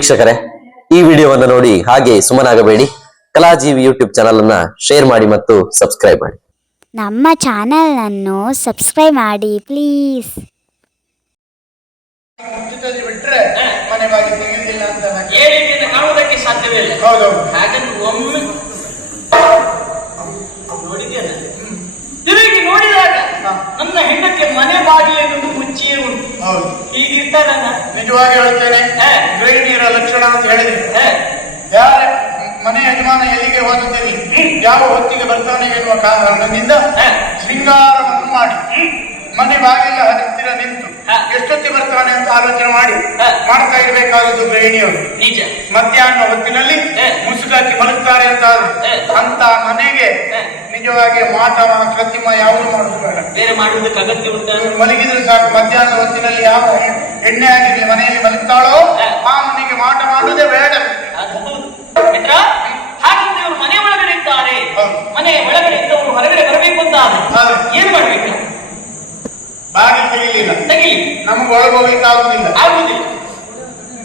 ವೀಕ್ಷಕರೇ ಈ ವಿಡಿಯೋವನ್ನು ನೋಡಿ ಹಾಗೆ ಸುಮ್ಮನಾಗಬೇಡಿ. ಕಲಾಜೀವಿ ಯೂಟ್ಯೂಬ್ ಚಾನಲ್ ಅನ್ನ ಶೇರ್ ಮಾಡಿ ಮತ್ತು ಸಬ್ಸ್ಕ್ರೈಬ್ ಮಾಡಿ. ನಮ್ಮ ಚಾನಲನ್ನು ಸಬ್ಸ್ಕ್ರೈಬ್ ಮಾಡಿ ಪ್ಲೀಸ್. ಸಾಧ್ಯವೇ ಬಿಟ್ರೆ ಮನೆ ಬಾಗಿ ತೆಗೆಯುವುದಿಲ್ಲ ಅಂತ ನನಗೆ. ಏಳಿಗೆಯನ್ನು ಕಾಣುವುದಕ್ಕೆ ಸಾಧ್ಯವಿಲ್ಲ ಹೌದೌದು. ಹಾಗೆ ಒಮ್ಮೆ ನೋಡಿದ್ದೇನೆ ತಿರುಗಿ ನೋಡಿದಾಗ ನನ್ನ ಹೆಂಡತಿ ಮನೆ ಮುಚ್ಚಿಯೇ ಉಂಟು ಹೌದು ಹೀಗಿರ್ತಾರಲ್ಲ ನಿಜವಾಗಿ ಹೇಳ್ತೇನೆ. ಗೃಹಿಣಿಯರ ಲಕ್ಷಣ ಅಂತ ಹೇಳಿದ್ರೆ ಯಾರ ಮನೆ ಯಜಮಾನ ಎಲ್ಲಿಗೆ ಹೋಗಿದ್ದೀರಿ ಯಾವ ಹೊತ್ತಿಗೆ ಬರ್ತಾನೆ ಎನ್ನುವ ಕಾರಣದಿಂದ. ಶೃಂಗಾರವನ್ನು ಮಾಡಿ. ಮನೆ ಬಾಗಿಲ ಹತ್ತಿರ ನಿಂತು ಎಷ್ಟೊತ್ತಿ ಬರ್ತಾನೆ ಅಂತ ಆಲೋಚನೆ ಮಾಡಿ ಮಾಡ್ತಾ ಇರಬೇಕಾದದ್ದು ಗೃಹಿಣಿಯವರು ನಿಜ. ಮಧ್ಯಾಹ್ನ ಹೊತ್ತಿನಲ್ಲಿ. ಮುಸುಕಾಕಿ ಮಲಗ್ತಾರೆ ಅಂತ ಅಂತ ಮನೆಗೆ. ನಿಜವಾಗಿ ಮಾಟ ಕೃತ್ರಿಮ ಯಾವುದು ಮಾಡಬೇಕು ಬೇರೆ ಮಾಡುವುದಕ್ಕೆ ಅಗತ್ಯ ಮಲಗಿದ್ರೆ ಸಾಕು. ಮಧ್ಯಾಹ್ನ ಹೊತ್ತಿನಲ್ಲಿ ಯಾವ ಎಣ್ಣೆ ಆಗಿ ಮನೆಯಲ್ಲಿ ಮಲಗ್ತಾಳೋ ಆ ಮನೆಗೆ ಮಾಟ ಮಾಡುವುದೇ ಬೇಡ ಅದು ಹೌದು. ಮಿತ್ರ ಹಾಗಿದ್ರೆ ಇವರು ಮನೆ ಒಳಗಡೆ ಇದ್ದಾರೆ ಹೌದು. ಮನೆ ಒಳಗಡೆ ಇದ್ದವರು ಹೊರಗಡೆ ಬರಬೇಕು ಅಂತ ಆದ್ರೆ ಹೌದು. ಏನ್ ಮಾಡ್ಬೇಕು ಬಾಗಿಲು ತೆಗಿಲಿಲ್ಲ ತೆಗಿಲಿ. ನಮಗೆ ಒಳಗೆ ಹೋಗ್ಲಿಕ್ಕೆ ಆಗುದಿಲ್ಲ. ಆಗುದಿಲ್ಲ.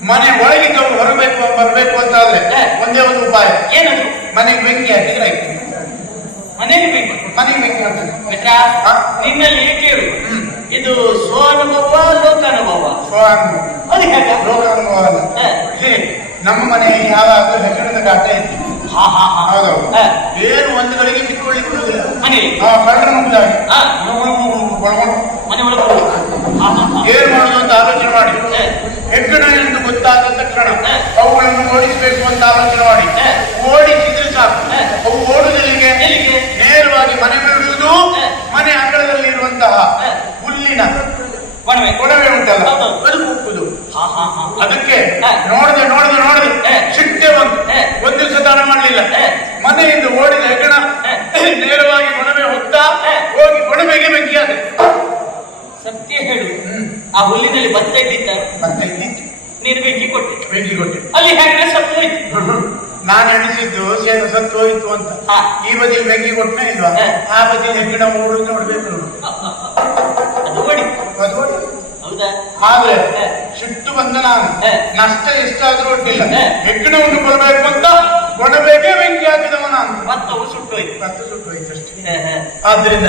ಮನೆ ಒಳಗಿದ್ದವ್ರು ಹೊರಬೇಕು ಬರಬೇಕು ಅಂತ ಆದ್ರೆ ಒಂದೇ ಒಂದು ಉಪಾಯ. ಏನದು? ಮನೆಗೆ ಬೆಂಕಿ ಹಾಕಿದ್ರೆ ಆಯ್ತು. ಮನೆಗೆ ಬೇಕು ಮನೆಗೆ ಬೆಂಕಿ ಹಾಕಿದ್ರೆ? ನಿನ್ನಲ್ಲಿ ಕೇಳು. ಇದು ಸ್ವಾನುಭವ ಲೋಕಾನುಭವ? ಸ್ವಾನುಭವ. ಅದು ಹೇಗೆ ಲೋಕಾನುಭವ ಅಲ್ಲ. ನಮ್ಮ ಮನೆ ಯಾವಾಗ ಹೆಸರಿನ ಕಾಟ ಇತ್ತು ಹೌದೌದು. ಏನು ಒಂದು ಗಳಿಗೆ ಕಿತ್ಕೊಳ್ಳಿಕ್ಕೆ ಮನೆಯಲ್ಲಿ? ಕಳ್ಳರ ಮುಗ್ದಾಗಿ ಹಾ. ಒಳಗೊಂಡು ಮನೆ ಒಳಗೆ ಏನ್ ಮಾಡುದು ಅಂತ ಆಲೋಚನೆ ಮಾಡಿ. ಹೆಗ್ಗಣ ಎಂದು ಗೊತ್ತಾದ ತಕ್ಷಣ. ಅವುಗಳನ್ನು ಓಡಿಸಬೇಕು ಅಂತ ಆಲೋಚನೆ ಮಾಡಿ. ಓಡಿಸಿದ್ರೆ ಸಾಕು. ಅವು ಓಡುದಲ್ಲಿಗೆ ನೇರವಾಗಿ ಮನೆ ಬಿಡುವುದು ಮನೆ ಅಂಗಳದಲ್ಲಿ ಇರುವಂತಹ ಹುಲ್ಲಿನ ಕೊಡವೆ ಉಂಟಲ್ಲ. ಅದು ಕುಕ್ಕುದು ಅದಕ್ಕೆ. ನೋಡದೆ ನೋಡದೆ ನೋಡದೆ ಹೇ. ಸಿಟ್ಟೆ ಬಂತು ಹೇ. ಒಂದು ದಿವಸ ದಾನ ಮಾಡಲಿಲ್ಲ ಹೇ. ಮನೆಯಿಂದ ಓಡಿದ ಹೆಗ್ಗಣ ಹೇ. ನೇರವಾಗಿ ಕೊಡವೆ ಹೋಗ್ತಾ ಹೇ. ಹೋಗಿ ಕೊಡವೆಗೆ ಬೆಂಕಿ ಆದ ಸತ್ಯ ಹೇಳು ಆ ಹುಲ್ಲಿನಲ್ಲಿ ಭತ್ತ ಇದ್ದಿದ್ದ ಮತ್ತೆ ಇದ್ದಿತ್ತು. ನೀರು ಬೆಂಕಿ ಕೊಟ್ಟೆ ಬೆಂಕಿ ಕೊಟ್ಟೆ ಅಲ್ಲಿ ಹೆಂಗೆ ಸತ್ತು ಹೋಯ್ತು ನಾನು ಎಣಿಸಿದ್ದು ಸೇನ ಸತ್ತು ಹೋಯ್ತು ಅಂತ. ಈ ಬದಿಯಲ್ಲಿ ಬೆಂಕಿ ಕೊಟ್ಟನೆ ಇಲ್ವಾ. ಆ ಬದಿ ಹೆಂಗಿನ ಮೂರು ನೋಡ್ಬೇಕು ನೋಡು ಅದು ಮಾಡಿ ಅದು. ಹೌದಾ ಆದ್ರೆ. ಸಿಟ್ಟು ಬಂದ ನಾನು. ನಷ್ಟ ಎಷ್ಟಾದ್ರೂ ಒಟ್ಟಿಲ್ಲ. ಹೆಗ್ಗಣವನ್ನು ಕೊಡಬೇಕು ಅಂತ ಕೊಡಬೇಕೇ ಬೆಂಕಿ ಹಾಕಿದವ ನಾನು. ಭತ್ತವು ಸುಟ್ಟು ಹೋಯ್ತು. ಕತ್ತು ಸುಟ್ಟು ಹೋಯ್ತು ಅಷ್ಟೇ. ಆದ್ರಿಂದ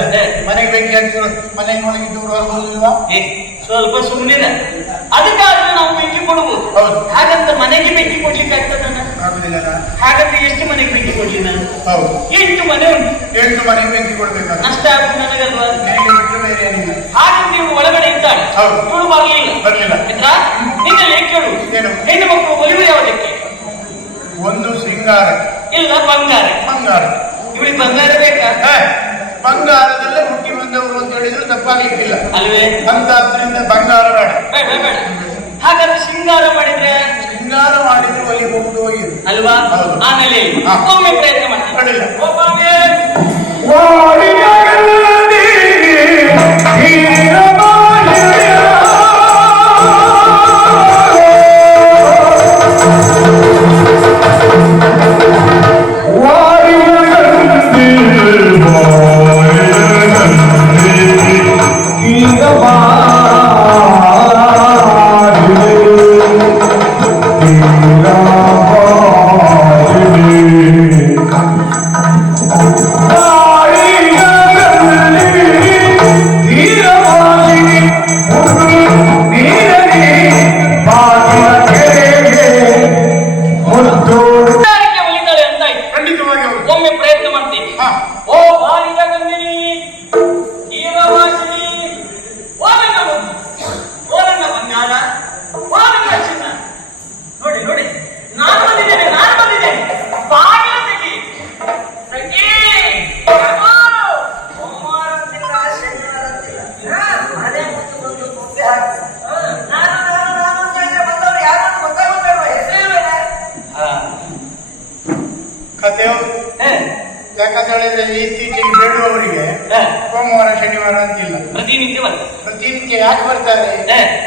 ಮನೆಗೆ ಬೆಂಕಿ ಹಾಕಿದ್ರು ಮನೆಗೆ ಒಳಗಿದ್ದವರು ಬರ್ಬೋದಿಲ್ವಾ ಏ, ಸ್ವಲ್ಪ ಸುಮ್ಮನೆ ಅದಕ್ಕಾದ್ರೆ ನಾವು ಬೆಂಕಿ ಕೊಡ್ಬೋದು. ಹೌದು. ಹಾಗಂತ ಮನೆಗೆ ಬೆಂಕಿ ಕೊಡ್ಲಿಕ್ಕೆ ಆಗುದಿಲ್ಲ ಹಾಗಂತ ಎಷ್ಟು ಮನೆಗೆ ಬೆಂಕಿ ಕೊಡ್ಲಿ ನಾನು? ಹೌದು. ಎಂಟು ಮನೆ ಉಂಟು. ಎಂಟು ಮನೆಗೆ ಬೆಂಕಿ ಕೊಡ್ಬೇಕು ನಷ್ಟ ಆಗುದು ನನಗಲ್ವಾ? ಮನೆಗೆ ಬಿಟ್ಟು ಬೇರೆ ಏನಿಲ್ಲ. ಹಾಗೆ ನೀವು ಒಳಗಡೆ ಇದ್ದಾಳೆ. ಹೌದು. ಇವಳು ಬರಲಿಲ್ಲ. ಬರ್ಲಿಲ್ಲ. ಮಿತ್ರ ನಿನ್ನಲ್ಲಿ ಕೇಳು? ಹೆಣ್ಣು ಮಕ್ಕಳು ಒಲಿವು ಯಾವುದಕ್ಕೆ ಒಂದು ಸಿಂಗಾರ. ಇಲ್ಲ ಬಂಗಾರ. ಬಂಗಾರ. ಇವಳಿಗೆ ಬಂಗಾರ ಬೇಕಾ? ಬಂಗಾರದಲ್ಲೇ ಹುಟ್ಟಿ ಬಂದವರು ಅಂತ ಹೇಳಿದ್ರು ತಪ್ಪಾಗ್ಲಿಕ್ಕಿಲ್ಲ. ಅಲ್ವೇ? ಬಂದಾದ್ರಿಂದ ಬಂಗಾರ ಬೇಡ. ಬೇಡ ಬೇಡ ಹಾಗಾದ್ರೆ ಶೃಂಗಾರ ಮಾಡಿದ್ರೆ? ಶೃಂಗಾರ ಮಾಡಿದ್ರು ಅಲ್ಲಿ ಹೋಗುದು ಹೋಗಿ ಅಲ್ವಾ. ಆಮೇಲೆ. ಒಮ್ಮೆ ಪ್ರಯತ್ನ ಮಾಡಿ ಅಡ್ಡಿಲ್ಲ. ಇತ್ತೀಚೆಗೆ ಬೇಡುವವರಿಗೆ ಸೋಮವಾರ ಶನಿವಾರ ಅಂತಿಲ್ಲ. ಪ್ರತಿನಿತ್ಯ ಪ್ರತಿನಿತ್ಯ ಯಾಕೆ ಬರ್ತಾರೆ.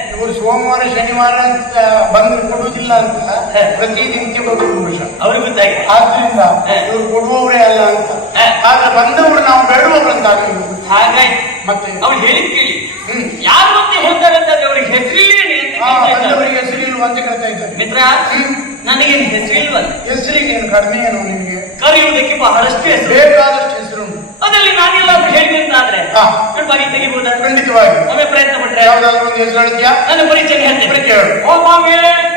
ಇವರು ಸೋಮವಾರ ಶನಿವಾರ ಅಂತ ಬಂದು ಕೊಡುವುದಿಲ್ಲ ಅಂತ. ಪ್ರತಿನಿತ್ಯ ಬರುವುದು ಪುರುಷ ಅವ್ರಿಗೆ ಗೊತ್ತಾಯ್ತು ಆದ್ರಿಂದ. ಇವರು ಕೊಡುವವರೇ ಅಲ್ಲ ಅಂತ. ಆದ್ರೆ ಬಂದವರು ನಾವು ಬೇಡುವವರು ಅಂತ ಹಾಗಾಗಿ ಮತ್ತೆ? ಅವ್ರು ಹೇಳಿದ್ ಕೇಳಿ. ಯಾರು ಮತ್ತೆ ಹೇಳ್ತಾರೆ ಅವ್ರಿಗೆ ಹೆಸರಿಲ್ಲೇನೆ. ಬಂದವರಿಗೆ ಹೆಸರಿಲ್ವ ಹೆಸರಿಲ್ವಾ ಅಂತ ಕೇಳ್ತಾ ಇದ್ದಾರೆ. ಮಿತ್ರ ನನಗೇನು ಹೆಸರಿಲ್ವಲ್ಲ? ಹೆಸರಿಗೆ ಏನು ಕಡಿಮೆ ಏನು ನಿಮ್ಗೆ? ಕರೆಯುವುದಕ್ಕೆ ಬಹಳಷ್ಟು ಹೆಸರು. ಬೇಕಾದಷ್ಟು ಹೆಸರು. ಅದರಲ್ಲಿ ನಾನೆಲ್ಲಾದ್ರೂ ಹೇಳಿದೆ ಅಂತ ಆದ್ರೆ ಹಾ. ಬಗ್ಗೆ ತೆಗಿಬಹುದಾ? ಖಂಡಿತವಾಗಿ. ಒಮ್ಮೆ ಪ್ರಯತ್ನ ಪಟ್ರೆ. ಯಾವ್ದಾದ್ರು ಒಂದು ಹೆಸರು ಹೇಳಿದ್ಯಾ? ನನ್ನ ಪರಿಚಯ ಹೇಳ್ತೇನೆ. ಒಬ್ಬ ಮೇಲೆ